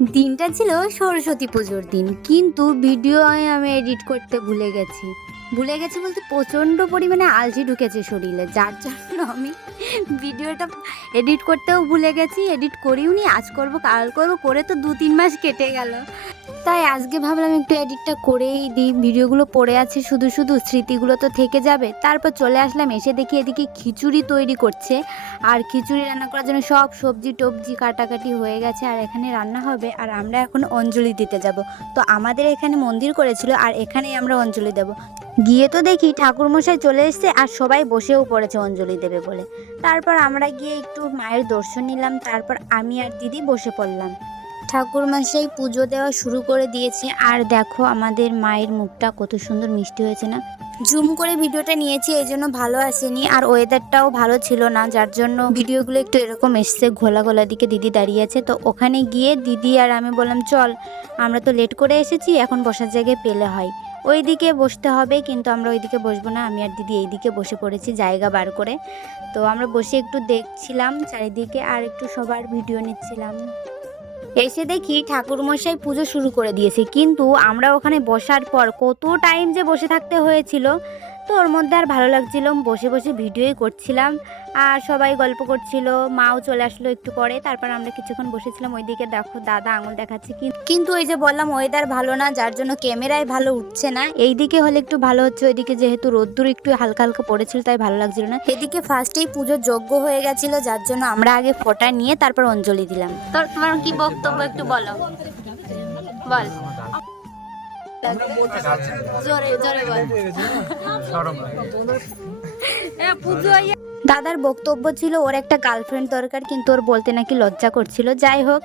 দিনটা ছিল সরস্বতী পুজোর দিন, কিন্তু ভিডিও আমি এডিট করতে ভুলে গেছি বলতে প্রচণ্ড পরিমাণে আলসি ঢুকেছে শরীরে, যার জন্য আমি ভিডিওটা এডিট করতেও ভুলে গেছি। এডিট করিও নি, আজ করবো কাল করবো করে তো 2-3 মাস কেটে গেল। তাই আজকে ভাবলাম একটু এডিটটা করেই দিই। ভিডিওগুলো পড়ে আছে শুধু শুধু, স্মৃতিগুলো তো থেকে যাবে। তারপর চলে আসলাম, এসে দেখি এদিকে খিচুড়ি তৈরি করছে। আর খিচুড়ি রান্না করার জন্য সব সবজি টবজি কাটাকাটি হয়ে গেছে, আর এখানে রান্না হবে। আর আমরা এখন অঞ্জলি দিতে যাব। তো আমাদের এখানে মন্দির করেছিল, আর এখানেই আমরা অঞ্জলি দেব। গিয়ে তো দেখি ঠাকুরমশাই চলে এসছে, আর সবাই বসেও পড়েছে অঞ্জলি দেবে বলে। তারপর আমরা গিয়ে একটু মায়ের দর্শন নিলাম, তারপর আমি আর দিদি বসে পড়লাম। ঠাকুরমশাই পুজো দেওয়া শুরু করে দিয়েছে। আর দেখো আমাদের মায়ের মুখটা কত সুন্দর মিষ্টি হয়েছে না। জুম করে ভিডিওটা নিয়েছি, এই জন্য ভালো আসেনি, আর ওয়েদারটাও ভালো ছিল না, যার জন্য ভিডিওগুলো একটু এরকম এসছে। ঘোলা ঘোলা দিকে দিদি দাঁড়িয়ে আছে। তো ওখানে গিয়ে দিদি আর আমি বললাম, চল আমরা তো লেট করে এসেছি, এখন বসার জায়গায় পেলে হয়। ওইদিকে বসতে হবে, কিন্তু আমরা ওইদিকে বসবো না। আমি আর দিদি এইদিকে বসে পড়েছি জায়গা বার করে। তো আমরা বসে একটু দেখছিলাম চারিদিকে, আর একটু সবার ভিডিও নিচ্ছিলাম। এসে দেখি ঠাকুরমশাই পুজো শুরু করে দিয়েছে, কিন্তু আমরা ওখানে বসার পর কত টাইম যে বসে থাকতে হয়েছিল। তো ওর মধ্যে আর ভালো লাগছিল, বসে বসে ভিডিওই করছিলাম। আর সবাই গল্প করছিল, মাও চলে আসলো একটু পরে। তারপর আমরা কিছুক্ষণ বসেছিলাম। ওইদিকে দেখো দাদা আঙুল দেখাচ্ছে, কিন্তু ওই যে বললাম ওয়েদার ভালো না, যার জন্য ক্যামেরায় ভালো উঠছে না। এইদিকে হলে একটু ভালো হচ্ছে, ওইদিকে যেহেতু রোদ্দুর একটু হালকা হালকা পড়েছিল তাই ভালো লাগছিল না। এদিকে ফার্স্টেই পুজোর যজ্ঞ হয়ে গেছিল, যার জন্য আমরা আগে ফোঁটা নিয়ে তারপর অঞ্জলি দিলাম। তোমার কি বক্তব্য একটু বলো, বল। জোরে জোরে বল। দাদার বক্তব্য ছিল ওর একটা গার্লফ্রেন্ড দরকার, কিন্তু ওর বলতে নাকি লজ্জা করছিল। যাই হোক,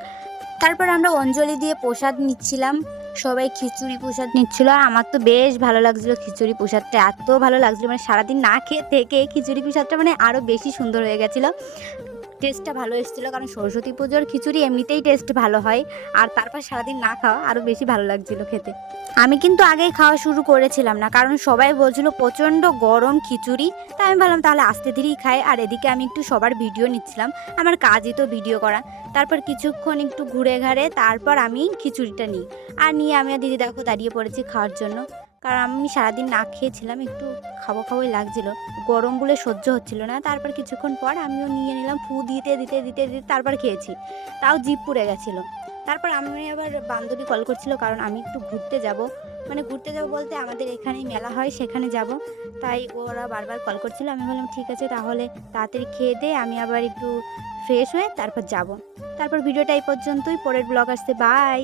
তারপর আমরা অঞ্জলি দিয়ে প্রসাদ নিচ্ছিলাম। সবাই খিচুড়ি প্রসাদ নিচ্ছিল, আর আমার তো বেশ ভালো লাগছিল খিচুড়ি প্রসাদটা, এত ভালো লাগছিল মানে সারাদিন না খেয়ে থেকে খিচুড়ি প্রসাদটা মানে আরও বেশি সুন্দর হয়ে গেছিলো। টেস্টটা ভালো এসেছিলো, কারণ সরস্বতী পুজোর খিচুড়ি এমনিতেই টেস্ট ভালো হয়, আর তারপর সারাদিন না খাওয়া আরও বেশি ভালো লাগছিলো খেতে। আমি কিন্তু আগেই খাওয়া শুরু করেছিলাম না, কারণ সবাই বলছিল প্রচণ্ড গরম খিচুড়ি। তাই আমি ভাবলাম তাহলে আস্তে ধীরেই খাই। আর এদিকে আমি একটু সবার ভিডিও নিচ্ছিলাম, আমার কাজই তো ভিডিও করা। তারপর কিছুক্ষণ একটু ঘুরে ঘাড়ে তারপর আমি খিচুড়িটা নিই। আর নিয়ে আমি আর দিদি দেখো দাঁড়িয়ে পড়েছি খাওয়ার জন্য, কারণ আমি সারাদিন না খেয়েছিলাম, একটু খাবো খাবোই লাগছিল, গরম বলে সহ্য হচ্ছিল না। তারপর কিছুক্ষণ পর আমিও নিয়ে নিলাম, ফু দিতে দিতে দিতে দিতে তারপর খেয়েছি, তাও জিভ পুড়ে গেছিলো। তারপর আমি আবার বান্ধবী কল করছিল, কারণ আমি একটু ঘুরতে যাব, মানে ঘুরতে যাব বলতে আমাদের এখানেই মেলা হয় সেখানে যাব। তাই ওরা বারবার কল করছিল। আমি বললাম ঠিক আছে, তাহলে তাড়াতাড়ি খেয়ে দে, আমি আবার একটু ফ্রেশ হয়ে তারপর যাব। তারপর ভিডিওটা এই পর্যন্তই, পরের ব্লগ আসছে, বাই।